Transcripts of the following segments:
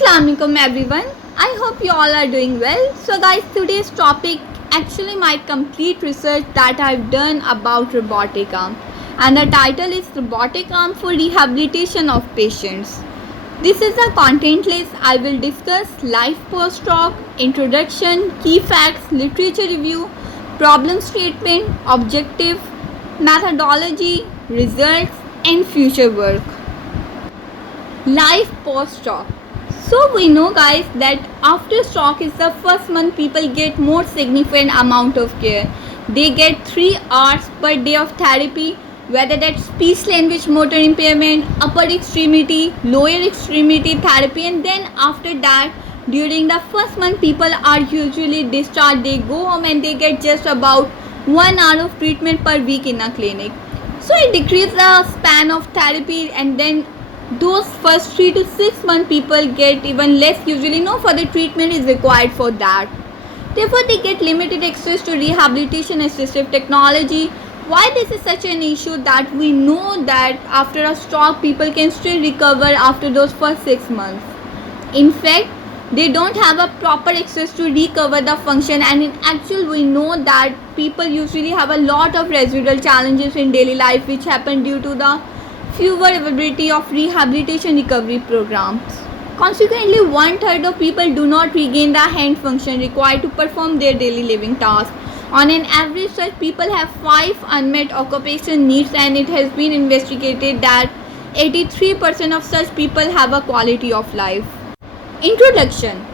Assalamualaikum everyone. I hope you all are doing well. So guys, today's topic actually my complete research that I've done about robotic arm, and the title is Robotic Arm for Rehabilitation of Patients. This is a content list. I will discuss life post-stroke, introduction, key facts, literature review, problem statement, objective, methodology, results and future work. Life post-stroke. So we know guys that after stroke is the first month people get more significant amount of care. They get 3 hours per day of therapy, whether that's speech language motor impairment, upper extremity, lower extremity therapy, and then after that during the first month people are usually discharged. They go home and they get just about 1 hour of treatment per week in a clinic. So it decreases the span of therapy, and then those first 3 to 6 months people get even less usually. No further treatment is required for that. Therefore they get limited access to rehabilitation assistive technology. Why this is such an issue? That we know that after a stroke people can still recover after those first 6 months. In fact, they don't have a proper access to recover the function, and in actual we know that people usually have a lot of residual challenges in daily life which happen due to the fewer availability of rehabilitation recovery programs. Consequently, 1/3 of people do not regain the hand function required to perform their daily living tasks. On an average, such people have 5 unmet occupation needs, and it has been investigated that 83% of such people have a quality of life. Introduction.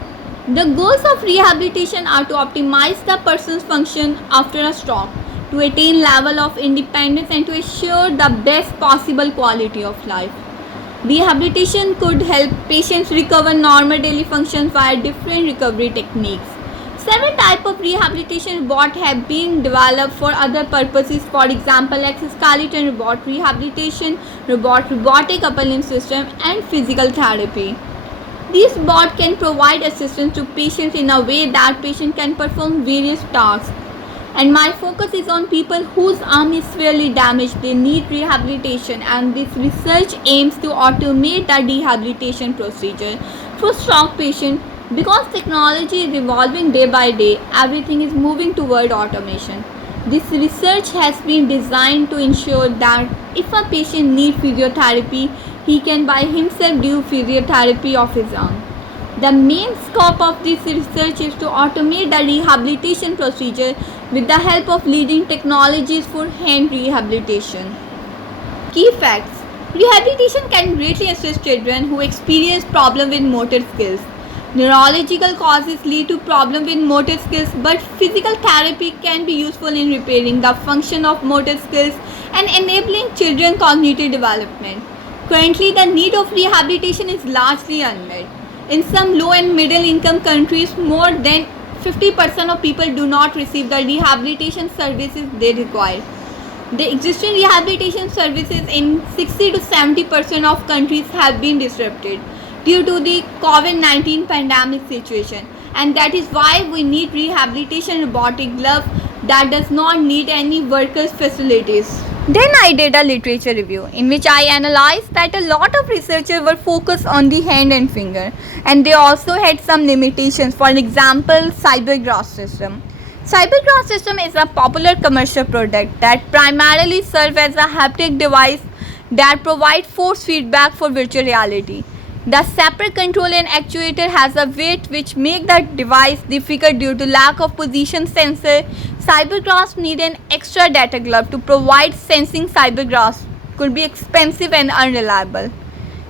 The goals of rehabilitation are to optimize the person's function after a stroke, to attain level of independence, and to ensure the best possible quality of life. Rehabilitation could help patients recover normal daily functions via different recovery techniques. Several types of rehabilitation robots have been developed for other purposes. For example, exoskeleton robot rehabilitation, robotic upper limb system, and physical therapy. These bots can provide assistance to patients in a way that patient can perform various tasks. And my focus is on people whose arm is severely damaged. They need rehabilitation, and this research aims to automate the rehabilitation procedure for stroke patients. Because technology is evolving day by day, everything is moving toward automation. This research has been designed to ensure that if a patient needs physiotherapy, he can by himself do physiotherapy of his arm. The main scope of this research is to automate the rehabilitation procedure with the help of leading technologies for hand rehabilitation. Key facts. Rehabilitation can greatly assist children who experience problems with motor skills. Neurological causes lead to problems with motor skills, but physical therapy can be useful in repairing the function of motor skills and enabling children's cognitive development. Currently, the need of rehabilitation is largely unmet. In some low and middle income countries, more than 50% of people do not receive the rehabilitation services they require. The existing rehabilitation services in 60 to 70% of countries have been disrupted due to the COVID-19 pandemic situation, and that is why we need rehabilitation robotic glove that does not need any workers' facilities. Then I did a literature review in which I analyzed that a lot of researchers were focused on the hand and finger, and they also had some limitations. For example, cybergrass system. Cybergrass system is a popular commercial product that primarily serves as a haptic device that provides force feedback for virtual reality. The separate control and actuator has a weight which make the device difficult due to lack of position sensor. Cyberglass need an extra data glove to provide sensing. Cyberglass could be expensive and unreliable.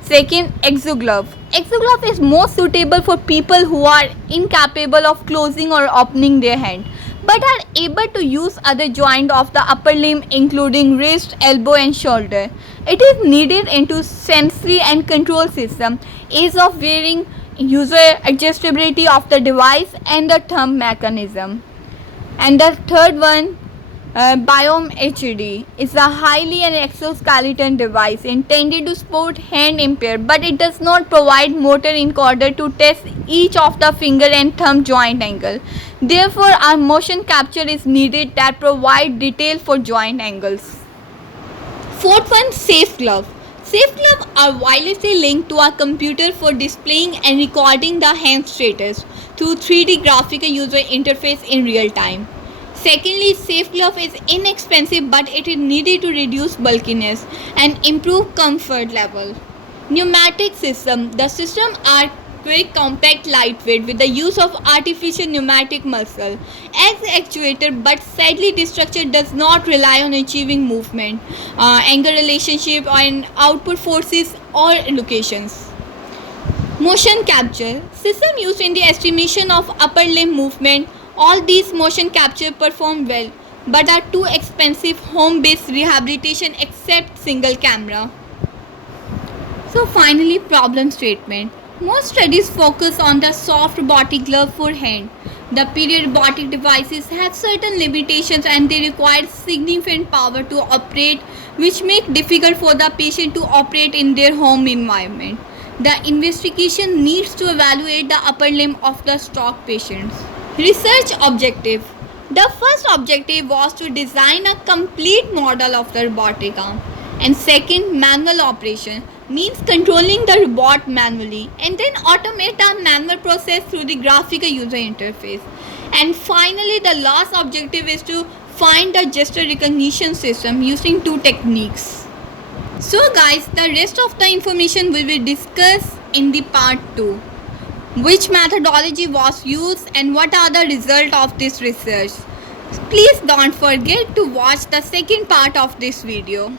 Second, exoglove. Exoglove is most suitable for people who are incapable of closing or opening their hand, but are able to use other joints of the upper limb including wrist, elbow and shoulder. It is needed into sensory and control system, ease of wearing, user adjustability of the device and the thumb mechanism. And the third one, Biome HD is a highly an exoskeleton device intended to support hand impaired, but it does not provide motor encoder to test each of the finger and thumb joint angle. Therefore, our motion capture is needed that provide detail for joint angles. Fourth one, safe glove. Safe gloves are wirelessly linked to a computer for displaying and recording the hand status through 3D graphical user interface in real time. Secondly, safe glove is inexpensive but it is needed to reduce bulkiness and improve comfort level. Pneumatic system. The system are quick, compact, lightweight with the use of artificial pneumatic muscle as actuator, but sadly this structure does not rely on achieving movement, angle relationship and output forces or locations. Motion capture system used in the estimation of upper limb movement. All these motion capture perform well but are too expensive home based rehabilitation except single camera. So finally, problem statement. Most studies focus on the soft robotic glove for hand. The period robotic devices have certain limitations and they require significant power to operate, which make difficult for the patient to operate in their home environment. The investigation needs to evaluate the upper limb of the stroke patients. Research objective. The first objective was to design a complete model of the robotic arm, and second, manual operation means controlling the robot manually and then automate the manual process through the graphical user interface. And finally, the last objective is to find the gesture recognition system using two techniques. So guys, the rest of the information we will discuss in the part 2. Which methodology was used and what are the results of this research. Please don't forget to watch the second part of this video.